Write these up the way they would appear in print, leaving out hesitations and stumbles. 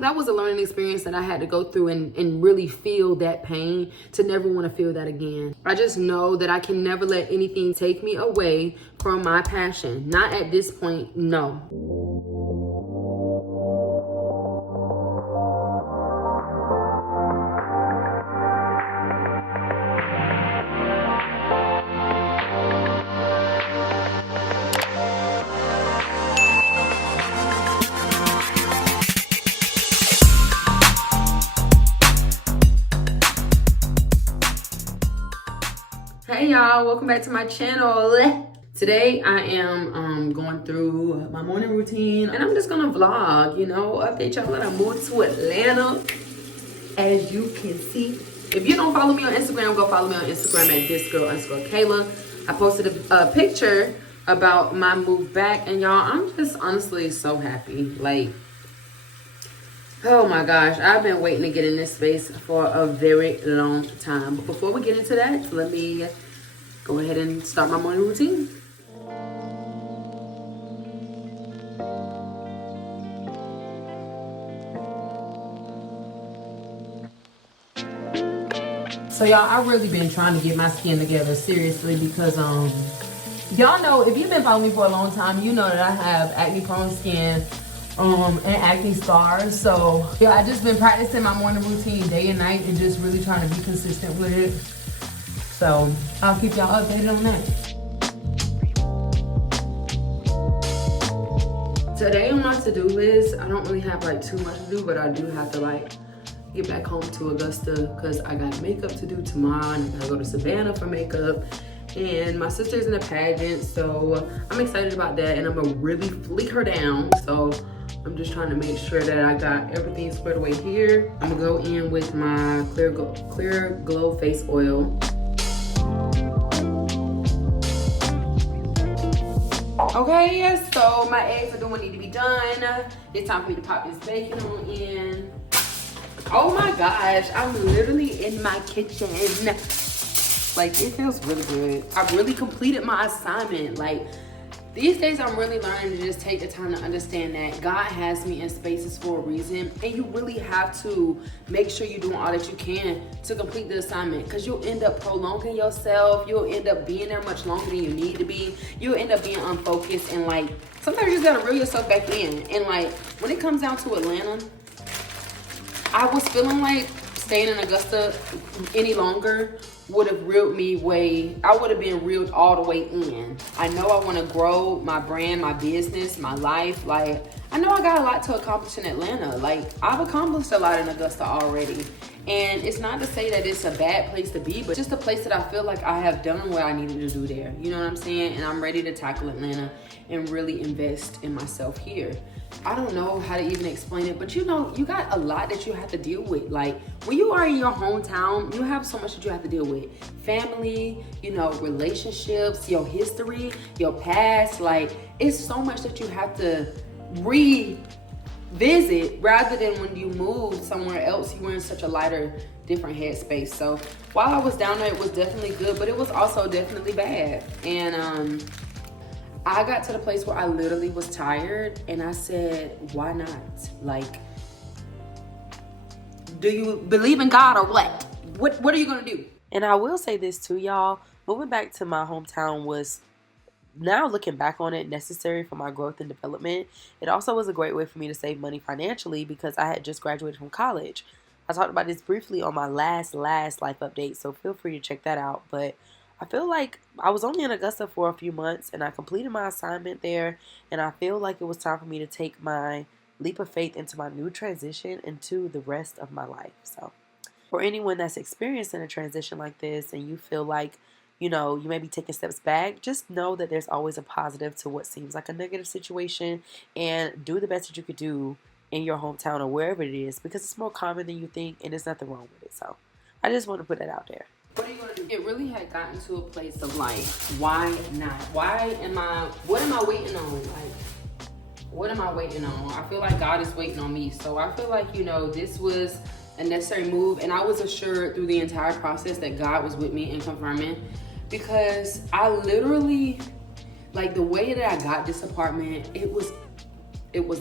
That was a learning experience that I had to go through and really feel that pain to never want to feel that again. I just know that I can never let anything take me away from my passion. Not at this point, no. Hey y'all, welcome back to my channel. Today I am going through my morning routine and I'm just gonna vlog, you know, update y'all that I moved to Atlanta. As you can see, if you don't follow me on Instagram, go follow me on Instagram at thisgirl_Kayla. I posted a picture about my move back and y'all, I'm just honestly so happy. Like, oh my gosh, I've been waiting to get in this space for a very long time. But before we get into that, let me go ahead and start my morning routine. So y'all, I've really been trying to get my skin together seriously because y'all know, if you've been following me for a long time, you know that I have acne prone skin and acne scars. So yeah, I just been practicing my morning routine day and night and just really trying to be consistent with it. So I'll keep y'all updated on that. Today on my to-do list, I don't really have like too much to do, but I do have to like get back home to Augusta because I got makeup to do tomorrow and I gotta go to Savannah for makeup. And my sister's in a pageant, so I'm excited about that and I'm gonna really fleek her down. So I'm just trying to make sure that I got everything squared away here. I'm gonna go in with my Clear Glow Face Oil. Okay, so my eggs are doing what need to be done. It's time for me to pop this bacon on in. Oh my gosh, I'm literally in my kitchen. Like, it feels really good. I really completed my assignment. Like, these days I'm really learning to just take the time to understand that God has me in spaces for a reason, and you really have to make sure you're doing all that you can to complete the assignment, because you'll end up prolonging yourself. You'll end up being there much longer than you need to be. You'll end up being unfocused, and like, sometimes you just gotta reel yourself back in. And like, when it comes down to Atlanta, I was feeling like staying in Augusta any longer would have reeled me I would have been reeled all the way in. I know I want to grow my brand, my business, my life. Like, I know I got a lot to accomplish in Atlanta. Like, I've accomplished a lot in Augusta already. And it's not to say that it's a bad place to be, but just a place that I feel like I have done what I needed to do there. You know what I'm saying? And I'm ready to tackle Atlanta and really invest in myself here. I don't know how to even explain it, but you know, you got a lot that you have to deal with. Like, when you are in your hometown, you have so much that you have to deal with. Family, you know, relationships, your history, your past. Like, it's so much that you have to revisit rather than when you moved somewhere else, you were in such a lighter, different headspace. So while I was down there, it was definitely good, but it was also definitely bad. And I got to the place where I literally was tired and I said, why not? Like, do you believe in God or what? What are you gonna do? And I will say this too, y'all. Moving back to my hometown was, now looking back on it, necessary for my growth and development. It also was a great way for me to save money financially because I had just graduated from college. I talked about this briefly on my last life update, so feel free to check that out. But I feel like I was only in Augusta for a few months and I completed my assignment there, and I feel like it was time for me to take my leap of faith into my new transition into the rest of my life. So for anyone that's experiencing a transition like this and you feel like, you know, you may be taking steps back, just know that there's always a positive to what seems like a negative situation, and do the best that you could do in your hometown or wherever it is, because it's more common than you think and there's nothing wrong with it. So I just want to put that out there. What are you gonna do? It really had gotten to a place of like, why not? What am I waiting on? Like, what am I waiting on? I feel like God is waiting on me. So I feel like, you know, this was a necessary move, and I was assured through the entire process that God was with me in confirming, because I literally, like, the way that I got this apartment, it was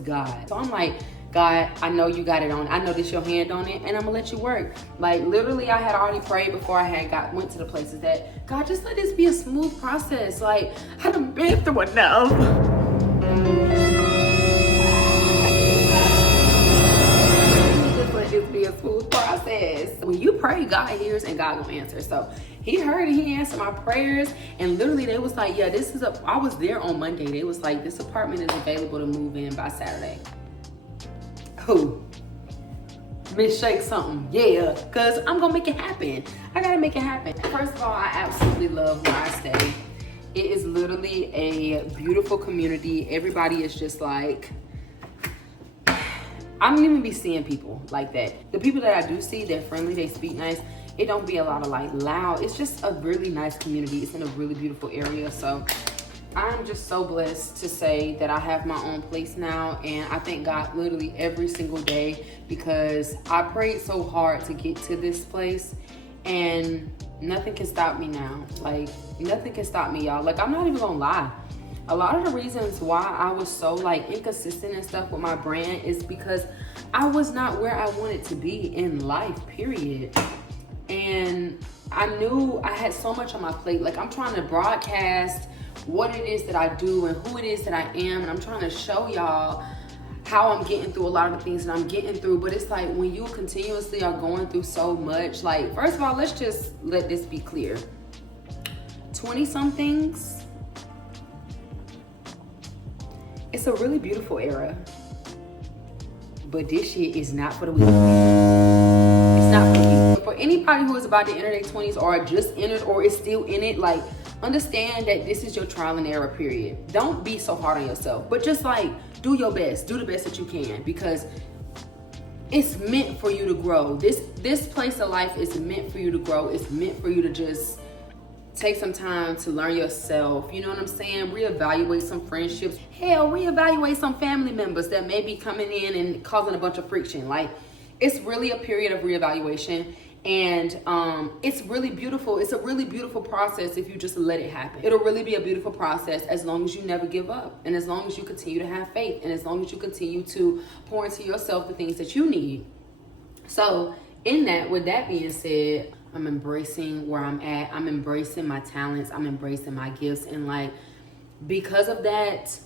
God. So I'm like, God, I know you got it on. I know this your hand on it, and I'm gonna let you work. Like literally, I had already prayed before I had went to the places that God, just let this be a smooth process. Like I done been through enough. Just let this be a smooth process. When you pray, God hears and God will answer. So he heard and he answered my prayers, and literally they was like, yeah, I was there on Monday. They was like, this apartment is available to move in by Saturday. Who? Miss Shake something. Yeah, because I'm going to make it happen. I got to make it happen. First of all, I absolutely love where I stay. It is literally a beautiful community. Everybody is just like, I don't even be seeing people like that. The people that I do see, they're friendly, they speak nice. It don't be a lot of like loud. It's just a really nice community. It's in a really beautiful area. So I'm just so blessed to say that I have my own place now, and I thank God literally every single day because I prayed so hard to get to this place, and nothing can stop me now. Like nothing can stop me, y'all. Like I'm not even gonna lie. A lot of the reasons why I was so like inconsistent and stuff with my brand is because I was not where I wanted to be in life, period. And I knew I had so much on my plate. Like I'm trying to broadcast what it is that I do and who it is that I am, and I'm trying to show y'all how I'm getting through a lot of the things that I'm getting through. But it's like when you continuously are going through so much, like first of all, let's just let this be clear. 20-somethings, it's a really beautiful era, but this shit is not for the weak. It's not for you. For anybody who is about to enter their 20s or just entered or is still in it, like understand that this is your trial and error period. Don't be so hard on yourself, but just like do your best, do the best that you can, because it's meant for you to grow. This place of life is meant for you to grow. It's meant for you to just take some time to learn yourself. You know what I'm saying? Reevaluate some friendships. Hell, reevaluate some family members that may be coming in and causing a bunch of friction. Like it's really a period of reevaluation. And it's really beautiful. It's a really beautiful process if you just let it happen. It'll really be a beautiful process as long as you never give up, and as long as you continue to have faith, and as long as you continue to pour into yourself the things that you need. So with that being said, I'm embracing where I'm at. I'm embracing my talents. I'm embracing my gifts. And like, because of that,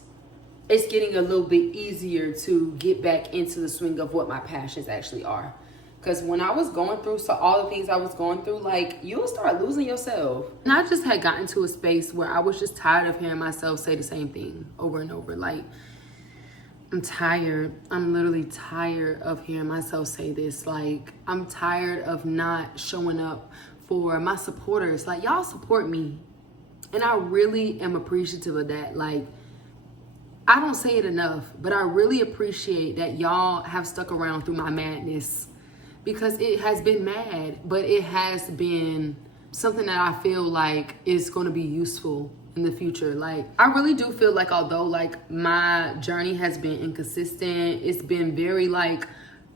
it's getting a little bit easier to get back into the swing of what my passions actually are. Because when I was going through all the things I was going through, like, you'll start losing yourself. And I just had gotten to a space where I was just tired of hearing myself say the same thing over and over. Like, I'm tired. I'm literally tired of hearing myself say this. Like, I'm tired of not showing up for my supporters. Like, y'all support me. And I really am appreciative of that. Like, I don't say it enough, but I really appreciate that y'all have stuck around through my madness. Because it has been mad, but it has been something that I feel like is going to be useful in the future. Like, I really do feel like although like my journey has been inconsistent, it's been very like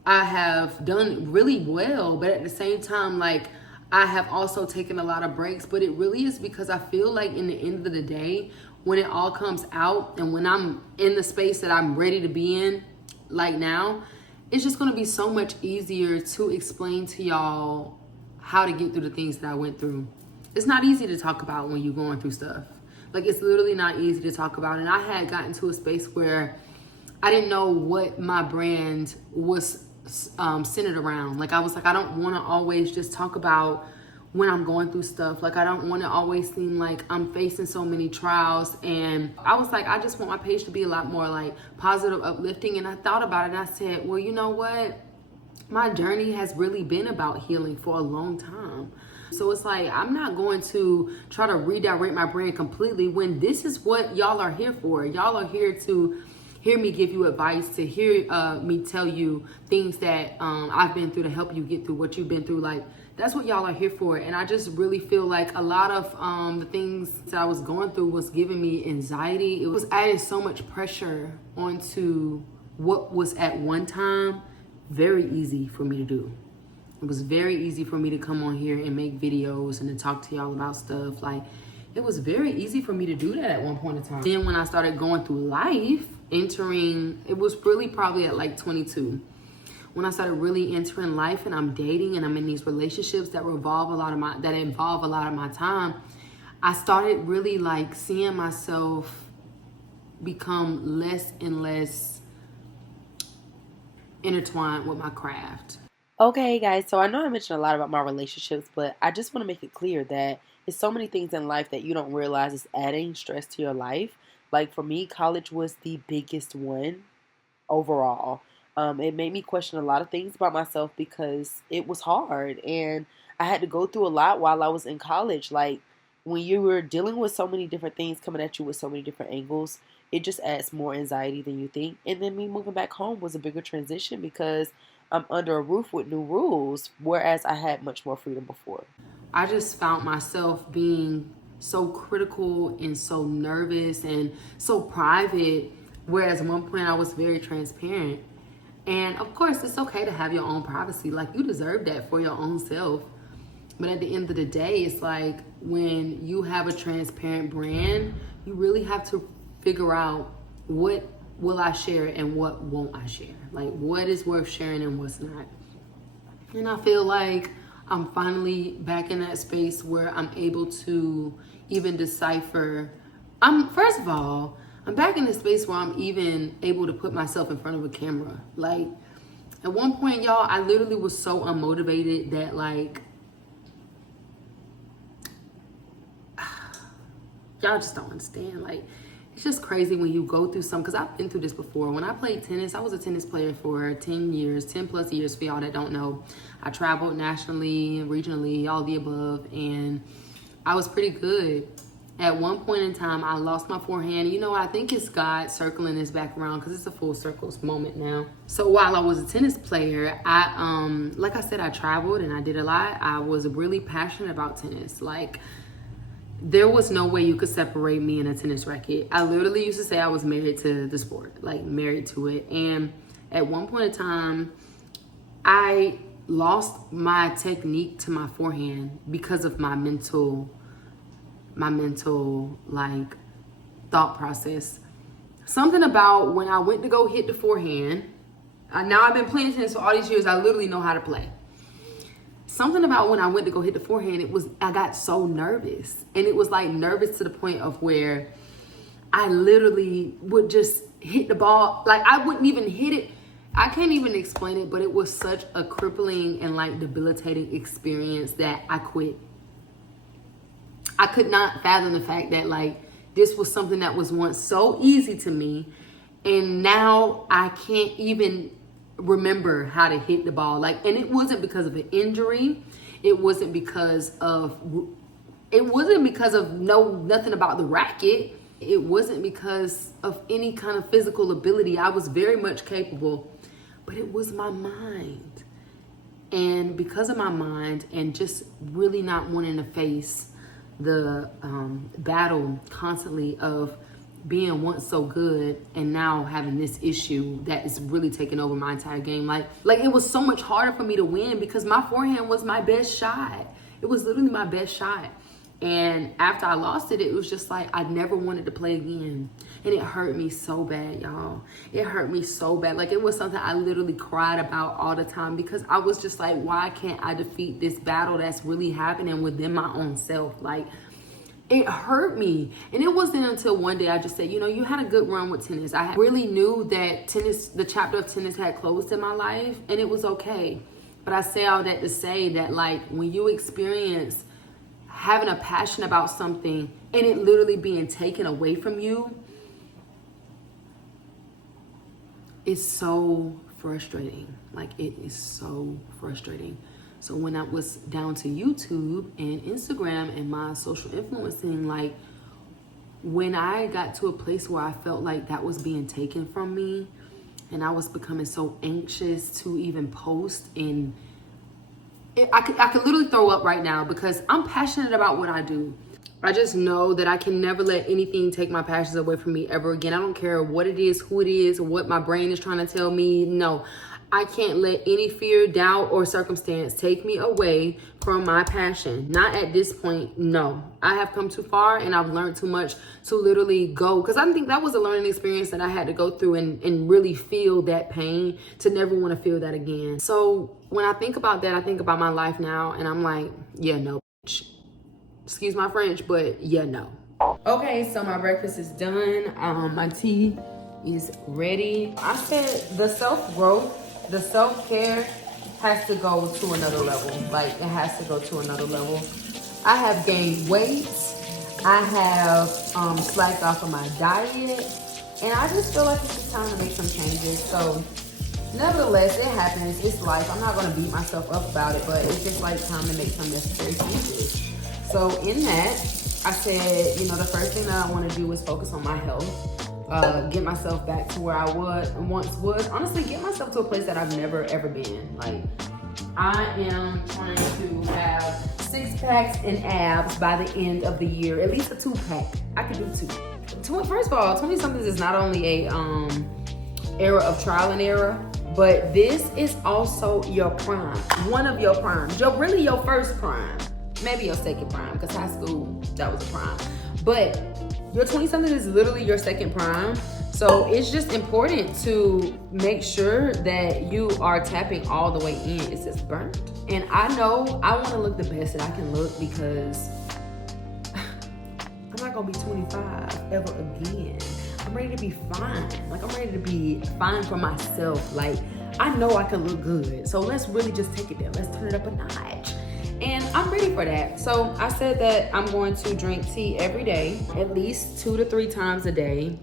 I have done really well, but at the same time, like I have also taken a lot of breaks. But it really is because I feel like in the end of the day, when it all comes out and when I'm in the space that I'm ready to be in, like now, it's just going to be so much easier to explain to y'all how to get through the things that I went through. It's not easy to talk about when you're going through stuff. Like, it's literally not easy to talk about. And I had gotten to a space where I didn't know what my brand was centered around. Like, I was like, I don't want to always just talk about when I'm going through stuff. Like, I don't want to always seem like I'm facing so many trials. And I was like, I just want my page to be a lot more like positive, uplifting. And I thought about it and I said, well, you know what? My journey has really been about healing for a long time. So it's like, I'm not going to try to redirect my brand completely when this is what y'all are here for. Y'all are here to hear me give you advice, to hear me tell you things that I've been through to help you get through what you've been through. Like, that's what y'all are here for. And I just really feel like a lot of the things that I was going through was giving me anxiety. It was adding so much pressure onto what was at one time very easy for me to do. It was very easy for me to come on here and make videos and to talk to y'all about stuff. Like, it was very easy for me to do that at one point in time. Then when I started going through life, it was really probably at like 22. When I started really entering life and I'm dating and I'm in these relationships that involve a lot of my time, I started really like seeing myself become less and less intertwined with my craft. Okay, guys, so I know I mentioned a lot about my relationships, but I just want to make it clear that there's so many things in life that you don't realize is adding stress to your life. Like for me, college was the biggest one overall. It made me question a lot of things about myself because it was hard and I had to go through a lot while I was in college. Like when you were dealing with so many different things coming at you with so many different angles, it just adds more anxiety than you think. And then me moving back home was a bigger transition because I'm under a roof with new rules, whereas I had much more freedom before. I just found myself being so critical and so nervous and so private, whereas at one point I was very transparent. And of course, it's okay to have your own privacy. Like, you deserve that for your own self. But at the end of the day, it's like when you have a transparent brand, you really have to figure out what will I share and what won't I share. Like, what is worth sharing and what's not. And I feel like I'm finally back in that space where I'm able to even decipher. First of all, I'm back in the space where I'm even able to put myself in front of a camera. Like, at one point, y'all, I literally was so unmotivated that, like, y'all just don't understand. Like, it's just crazy when you go through something, because I've been through this before. When I played tennis, I was a tennis player for 10 plus years, for y'all that don't know. I traveled nationally, regionally, all the above, and I was pretty good. At one point in time, I lost my forehand. You know, I think it's God circling this back around because it's a full circles moment now. So while I was a tennis player, like I said, I traveled and I did a lot. I was really passionate about tennis. Like, there was no way you could separate me and a tennis racket. I literally used to say I was married to the sport, like married to it. And at one point in time, I lost my technique to my forehand because of my mental like thought process. Something about when I went to go hit the forehand, now I've been playing tennis for all these years, I literally know how to play. Something about when I went to go hit the forehand, I got so nervous. And it was like nervous to the point of where I literally would just hit the ball. Like, I wouldn't even hit it. I can't even explain it, but it was such a crippling and like debilitating experience that I quit. I could not fathom the fact that like this was something that was once so easy to me, and now I can't even remember how to hit the ball. Like, and it wasn't because of an injury. It wasn't because of nothing about the racket. It wasn't because of any kind of physical ability. I was very much capable, but it was my mind. And because of my mind and just really not wanting to face the battle constantly of being once so good and now having this issue that is really taking over my entire game. Like it was so much harder for me to win because my forehand was my best shot. It was literally my best shot. And after I lost it, it was just like I never wanted to play again. And it hurt me so bad, y'all. It hurt me so bad. Like, it was something I literally cried about all the time because I was just like, why can't I defeat this battle that's really happening within my own self? Like, it hurt me. And it wasn't until one day I just said, you know, you had a good run with tennis. I really knew that tennis, the chapter of tennis had closed in my life, and it was okay. But I say all that to say that, like, when you experience having a passion about something and it literally being taken away from you, it's so frustrating. Like, it is so frustrating. So when I was down to YouTube and Instagram and my social influencing, like, when I got to a place where I felt like that was being taken from me and I was becoming so anxious to even post, and I could literally throw up right now because I'm passionate about what I do. I just know that I can never let anything take my passions away from me ever again. I don't care what it is, who it is, what my brain is trying to tell me. No, I can't let any fear, doubt, or circumstance take me away from my passion. Not at this point, no. I have come too far and I've learned too much to literally go. Because I think that was a learning experience that I had to go through and really feel that pain to never want to feel that again. So when I think about that, I think about my life now and I'm like, yeah, no. Excuse my French, but yeah, no. Okay, so my breakfast is done. My tea is ready. I said the self-growth, the self-care has to go to another level. Like, it has to go to another level. I have gained weight. I have slacked off of my diet. And I just feel like it's time to make some changes. So, nevertheless, it happens. It's life. I'm not going to beat myself up about it, but it's just like time to make some necessary changes. So, in that, I said, you know, the first thing that I want to do is focus on my health. Get myself back to where I once was. Honestly, get myself to a place that I've never ever been. Like, I am trying to have 6 packs and abs by the end of the year. At least a 2-pack. I could do 2. First of all, 20-somethings is not only a era of trial and error, but this is also your prime. One of your primes. Really your first prime. Maybe your second prime, because high school, that was a prime. But your 20-something is literally your second prime. So it's just important to make sure that you are tapping all the way in. It's just burnt. And I know I want to look the best that I can look because I'm not going to be 25 ever again. I'm ready to be fine. Like, I'm ready to be fine for myself. Like, I know I can look good. So let's really just take it there. Let's turn it up a notch. And I'm ready for that. So I said that I'm going to drink tea every day, at least 2 to 3 times a day,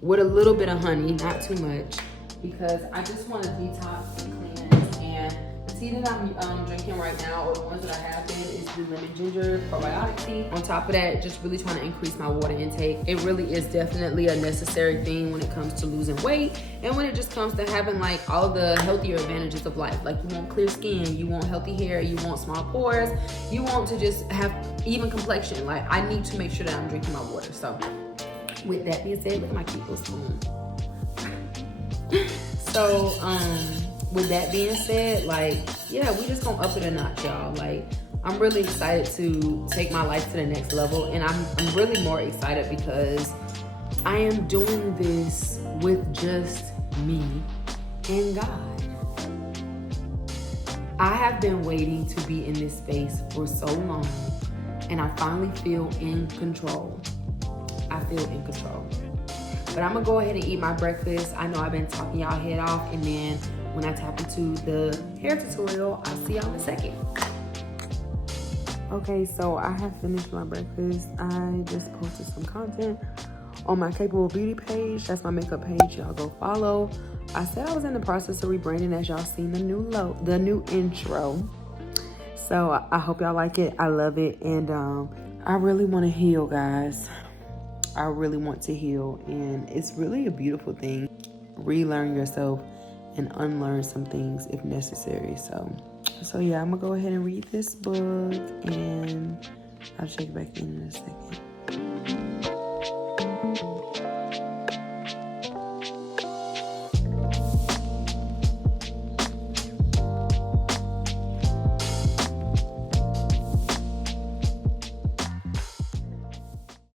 with a little bit of honey, not too much, because I just want to detox and cleanse. And the tea that I'm drinking right now, or the ones that I have been, is the lemon ginger probiotic tea. On top of that, just really trying to increase my water intake. It really is definitely a necessary thing when it comes to losing weight, and when it just comes to having like all the healthier advantages of life. Like, you want clear skin, you want healthy hair, you want small pores, you want to just have even complexion. Like, I need to make sure that I'm drinking my water. So with that being said, look at my cute little spoon. So with that being said, like, yeah, we just gonna up it a notch, y'all. Like, I'm really excited to take my life to the next level, and I'm really more excited because I am doing this with just me and God. I have been waiting to be in this space for so long, and I finally feel in control. I feel in control. But I'm gonna go ahead and eat my breakfast. I know I've been talking y'all head off, and then when I tap into the hair tutorial, I'll see y'all in a second. Okay, so I have finished my breakfast. I just posted some content on my Capable Beauty page. That's my makeup page. Y'all go follow. I said I was in the process of rebranding, as y'all seen the new intro. So I hope y'all like it. I love it, and I really want to heal, guys. I really want to heal, and it's really a beautiful thing. Relearn yourself and unlearn some things if necessary. So yeah, I'm gonna go ahead and read this book, and I'll check back in a second.